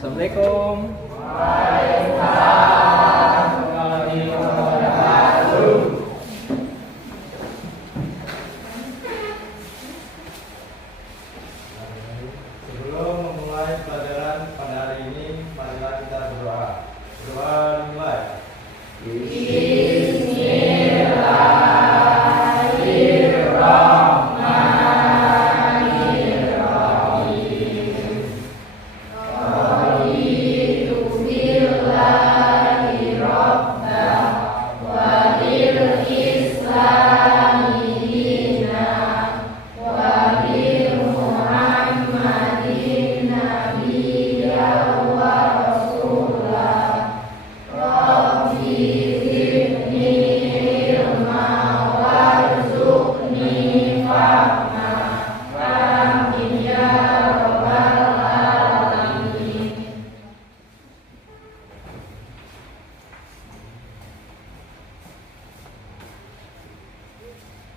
Assalamualaikum. Sebelum memulai pelajaran pada hari ini, marilah kita berdoa. Berdoa dimulai.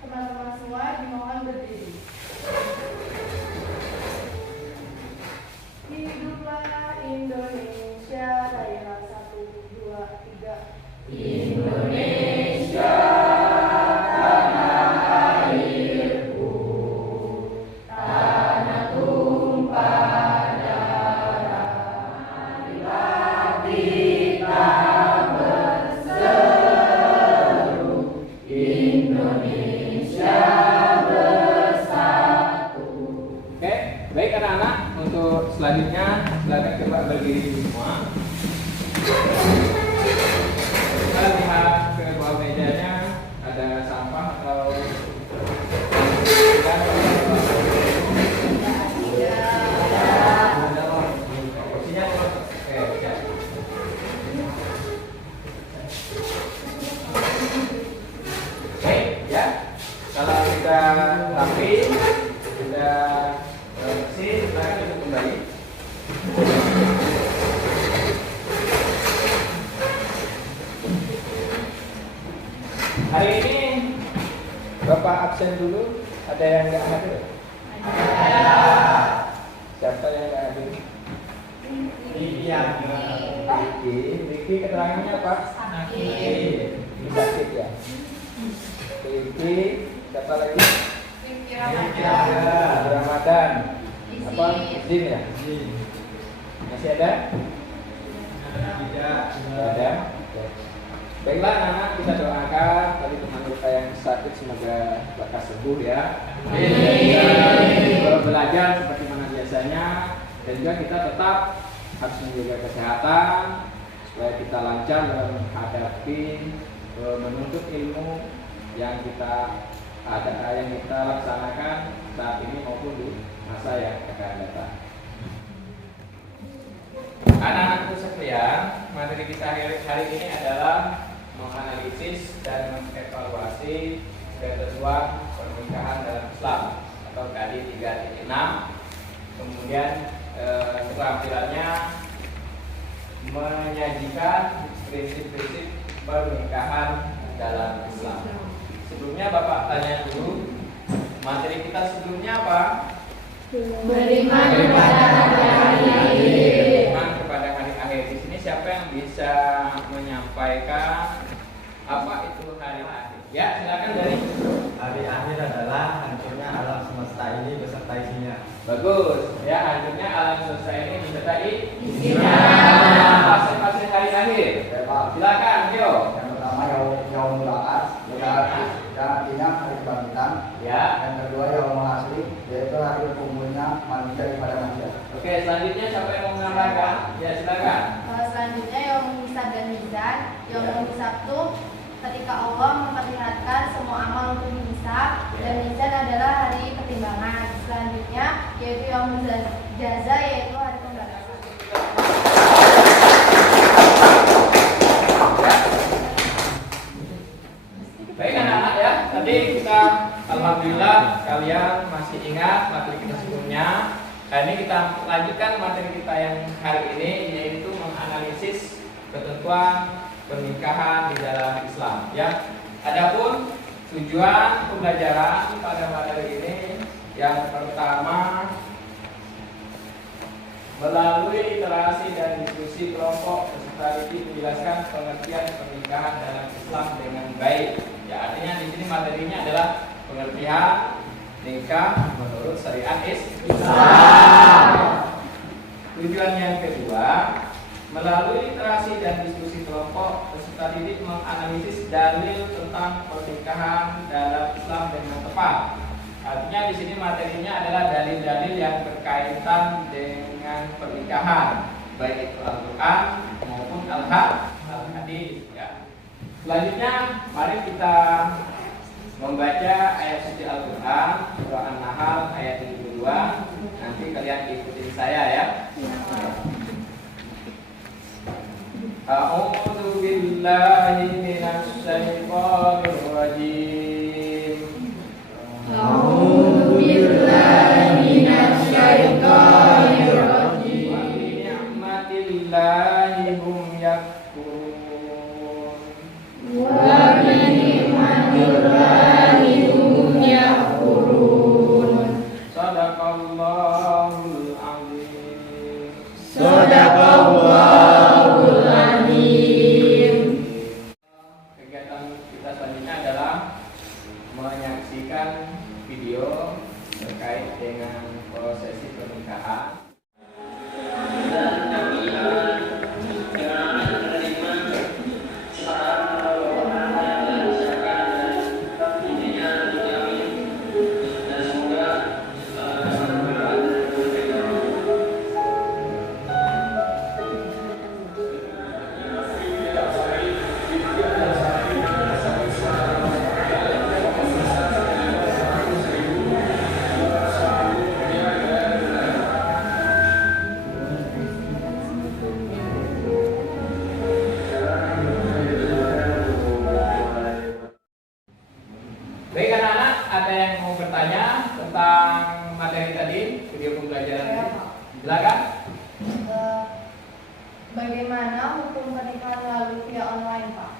Teman-teman semua dimohon berdiri. Hiduplah Indonesia Raya 1, 2, 3. Indonesia tanah airku, tanah tumpah darah, marilah kita berseru Indonesia bersatu. Oke, baik anak-anak. Untuk selanjutnya, silakan coba berdiri semua. Kita lihat ke bawah mejanya, ada sampah atau kursinya terus. Oke, siap. Baik, ya. Kalau kita rapi, sudah bersih, kita duduk kembali. Hari ini Bapak absen dulu. Ada yang nggak hadir? Siapa yang nggak hadir? Riki keterangannya apa? Sakit. Sakit ya. Riki, siapa lagi? Ramadan. Apa? Izin ya? Masih ada? Tidak ada. Oke. Baiklah anak-anak, kita doakan tadi teman kita yang sakit semoga lekas sembuh ya. Amin. Belajar seperti mana biasanya dan juga kita tetap harus menjaga kesehatan supaya kita lancar dalam menghadapi menuntut ilmu yang kita laksanakan saat ini maupun di masa yang akan datang. Anak-anakku sekalian, materi kita hari ini adalah menganalisis dan mengevaluasi ketentuan pernikahan dalam Islam atau KD 3.6. Kemudian keterampilannya menyajikan prinsip-prinsip pernikahan dalam Islam. Sebelumnya Bapak tanya dulu, materi kita sebelumnya apa? Beriman kepada hari akhir. Beriman kepada hari akhir. Di sini siapa yang bisa menyampaikan apa itu hari akhir? Ya, silakan dari. Hari akhir adalah hancurnya alam semesta ini beserta isinya. Bagus. Ya, hancurnya alam semesta ini beserta Isinya. Fase-fase hari akhir. Silakan, Yo. Yang pertama yaumul ba'ats, yang artinya hari kebangkitan. Ya. Yang kedua yaumul hasri, yaitu hari berkumpulnya manusia kepada manusia. Oke, selanjutnya siapa yang mau menambahkan? Ya, silakan. Selanjutnya Yaum Hisab dan Mizan. Yaum Hisab itu ketika Allah memperlihatkan semua amal untuk dihisab, dan Mizan adalah hari ketimbangan. Selanjutnya yaitu Yaum Jaza, yaitu hari pembalasan. Baik anak-anak ya, tadi kita alhamdulillah kalian masih ingat materi kita sebelumnya. Nah, ini kita lanjutkan materi kita yang hari ini, yaitu menganalisis ketentuan pernikahan di dalam Islam ya. Adapun tujuan pembelajaran pada materi ini yang pertama melalui literasi dan diskusi kelompok peserta didik menjelaskan pengertian pernikahan dalam Islam dengan baik. Ya, artinya di sini materinya adalah pengertian nikah menurut syariat Islam. Tujuan yang kedua, melalui literasi dan diskusi kelompok peserta didik menganalisis dalil tentang pernikahan dalam Islam dengan tepat. Artinya di sini materinya adalah dalil-dalil yang berkaitan dengan pernikahan, baik itu Al-Quran maupun Al-Hadis. Ya. Selanjutnya, mari kita membaca ayat suci Al-Quran, surah An-Nahl ayat 72. Nanti kalian ikutin saya ya. A'udzu billahi minasy syaithanir rajim. A'udzu billahi minasy syaithanir rajim. Wa bi ni'matillahi hum yakfurun. Wa bi ni'matillahi hum yakfurun. Shadaqallahul azim. Shadaqallahul azim. Kegiatan kita selanjutnya adalah menyaksikan video terkait dengan prosesi pernikahan. Baik anak-anak, ada yang mau bertanya tentang materi tadi, video pembelajaran Saya, ini? Pak. Silakan. Bagaimana hukum pernikahan melalui via online, Pak?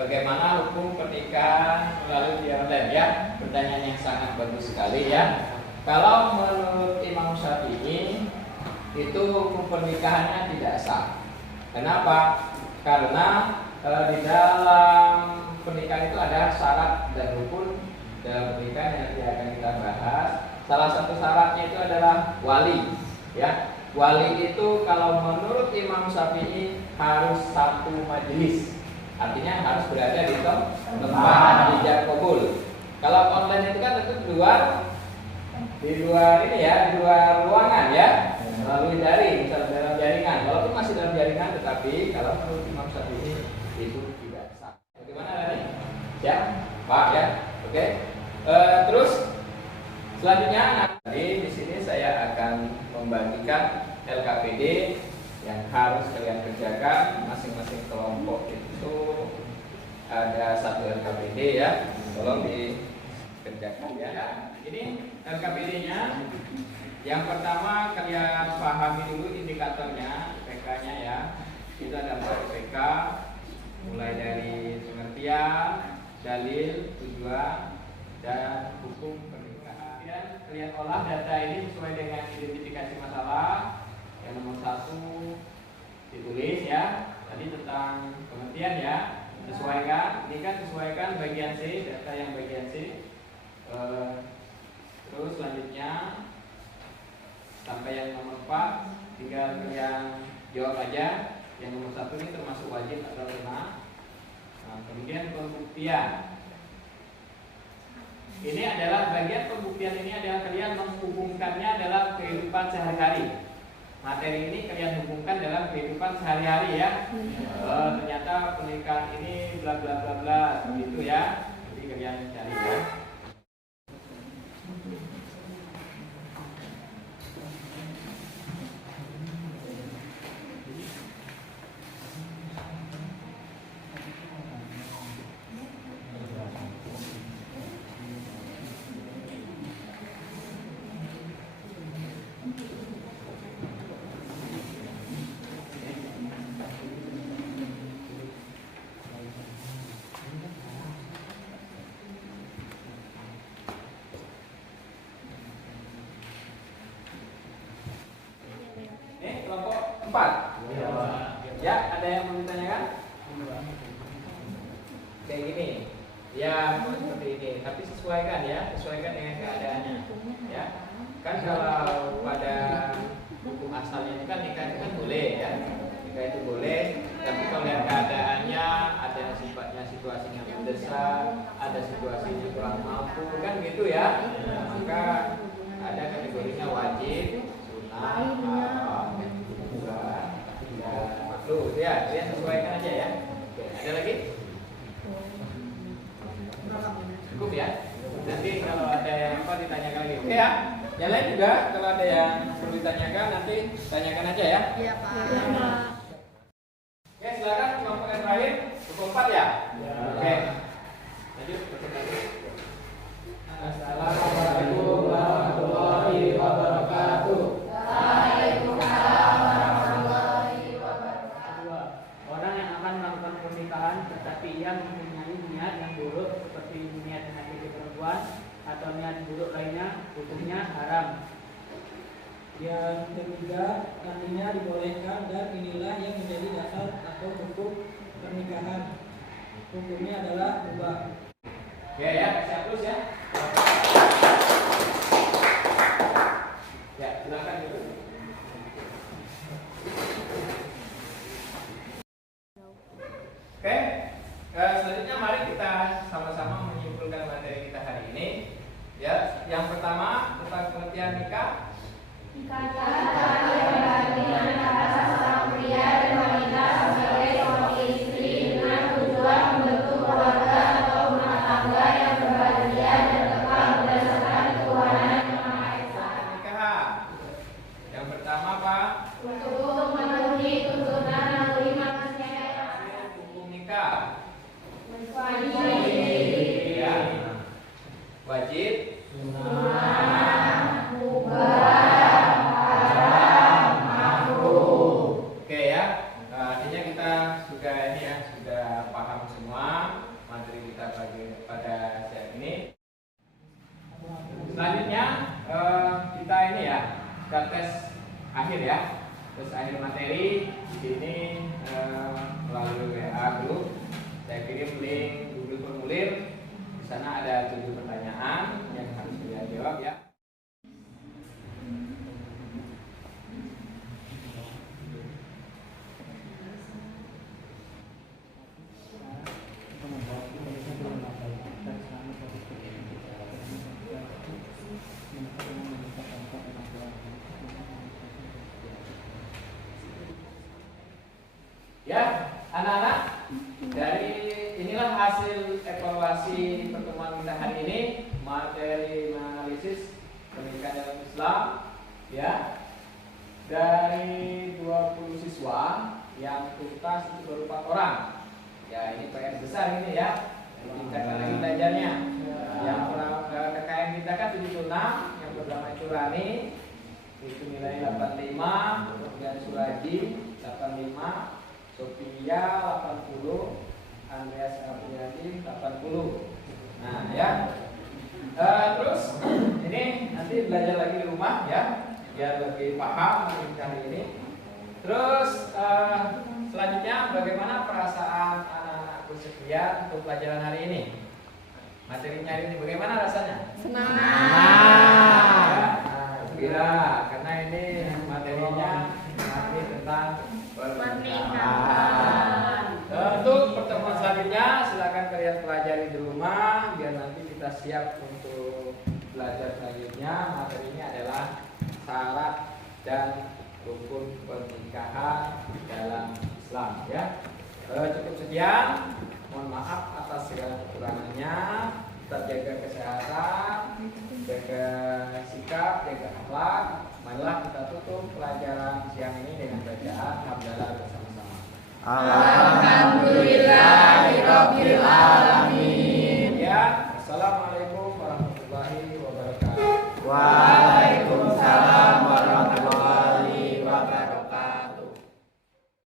Bagaimana hukum pernikahan melalui via online ya? Pertanyaan yang sangat bagus sekali ya. Kalau menurut Imam Syafi'i itu hukum pernikahannya tidak sah. Kenapa? Karena di dalam pernikahan itu ada syarat dan rukun dalam pernikahan yang nanti akan kita bahas. Salah satu syaratnya itu adalah wali, ya. Wali itu kalau menurut Imam Syafi'i harus satu majelis, artinya harus berada di tempat ijab kabul. Kalau online itu kan tentu di luar ini ya, di luar ruangan ya, melalui daring, misalnya dalam jaringan. Walaupun masih dalam jaringan, tetapi kalau menurut Imam Syafi'i itu tidak sah. Bagaimana tadi? Ya, Pak ya, oke. Terus selanjutnya nanti di sini saya akan membagikan LKPD yang harus kalian kerjakan. Masing-masing kelompok itu ada satu LKPD ya, tolong dikerjakan ya. Ini LKPD-nya. Yang pertama kalian pahami dulu indikatornya, IPK-nya ya. Itu ada 4 IPK, mulai dari pengertian, dalil, tujuan, dan hukum pernikahan. Dan kalian olah data ini sesuai dengan identifikasi masalah. Yang nomor 1 ditulis ya, tadi tentang pengertian ya, sesuaikan. Ini kan sesuaikan bagian C, data yang bagian C. Terus selanjutnya sampai yang nomor 4 tinggal kalian jawab aja. Yang nomor 1 ini termasuk wajib atau enggak. Nah, kemudian pembuktian. Ini adalah bagian pembuktian, ini adalah kalian menghubungkannya dalam kehidupan sehari-hari. Materi ini kalian hubungkan dalam kehidupan sehari-hari ya. Ternyata pernikahan ini bla bla bla bla begitu ya. Jadi kalian cari ya. kelompok 4. Ya, ada yang mau ditanyakan? Kayak gini. Ya, seperti ini. Tapi sesuaikan ya, sesuaikan dengan keadaannya. Ya. Kan kalau pada hukum asalnya ini kan nikah itu kan boleh ya. Nikah itu boleh, tapi kalau lihat keadaannya ada sifatnya situasinya mendesak, ada situasinya kurang mampu, kan gitu ya. Nah, maka ada kategorinya wajib, sunnah, haram, mubah, ya makruh. Ya, kalian sesuaikan aja ya. Oke, ada lagi? Cukup ya. Nanti kalau ada yang apa ditanyakan lagi. Oke ya. Yang lain juga kalau ada yang perlu ditanyakan nanti tanyakan aja ya. Iya, Pak. Oke, silakan kelompok yang terakhir, kelompok 4 ya. Oke. Lanjut. Assalamualaikum warahmatullahi wabarakatuh. Waalaikumsalam warahmatullahi wabarakatuh. Orang yang akan melakukan pernikahan tetapi ia mempunyai niat yang buruk seperti niat menyakiti perempuan atau niat buruk lainnya, hukumnya haram. Yang ketiga, nantinya dibolehkan dan inilah yang menjadi dasar atau hukum pernikahan. Hukumnya adalah mubah. Oke ya, kasih hapus ya. Ya, silakan dulu. Oke, selanjutnya mari kita sama-sama menyimpulkan materi kita hari ini. Ya, yang pertama tentang pengertian nikah. Pernikahan. Yang pertama apa? Untuk memenuhi tuntunan naluri manusia Hukum nikah. wajib, Ya. Wajib. Oke ya. Artinya kita sudah ini ya, sudah paham semua materi kita pada siang ini. Selanjutnya kita ini ya, kita tes akhir ya. Tes akhir materi di sini melalui WA grup. Saya kirim link Google formulir. Di sana ada 7 pertanyaan yang harus kalian jawab ya. Ya, anak-anak, dari inilah hasil evaluasi pertemuan kita hari ini, materi menganalisis pendidikan dalam Islam, ya. Dari 20 siswa yang tuntas itu baru 4 orang. Ya, ini PR besar ini ya. Tingkatkan lagi belajarnya. Yang KKN kita kan 76, yang bernama Curani itu nilai 85, kemudian Suraji 85, Sophia 80, Andreas Apriyadi 80. Nah ya, terus ini nanti belajar lagi di rumah ya, biar lebih paham kali ini. Terus selanjutnya bagaimana perasaan anak-anakku sekalian untuk pelajaran hari ini? Materinya hari ini bagaimana rasanya? Senang. Gembira, karena ini materinya nanti tentang pernikahan. Untuk pertemuan selanjutnya silakan kalian pelajari di rumah biar nanti kita siap untuk belajar selanjutnya. Materinya adalah syarat dan rukun pernikahan dalam Islam ya. Cukup sekian. Mohon maaf atas segala kekurangannya. Tetap jaga kesehatan, jaga sikap, jaga akhlak. Marilah kita tutup pelajaran siang ini dengan bacaan hamdalah bersama-sama. Alhamdulillah.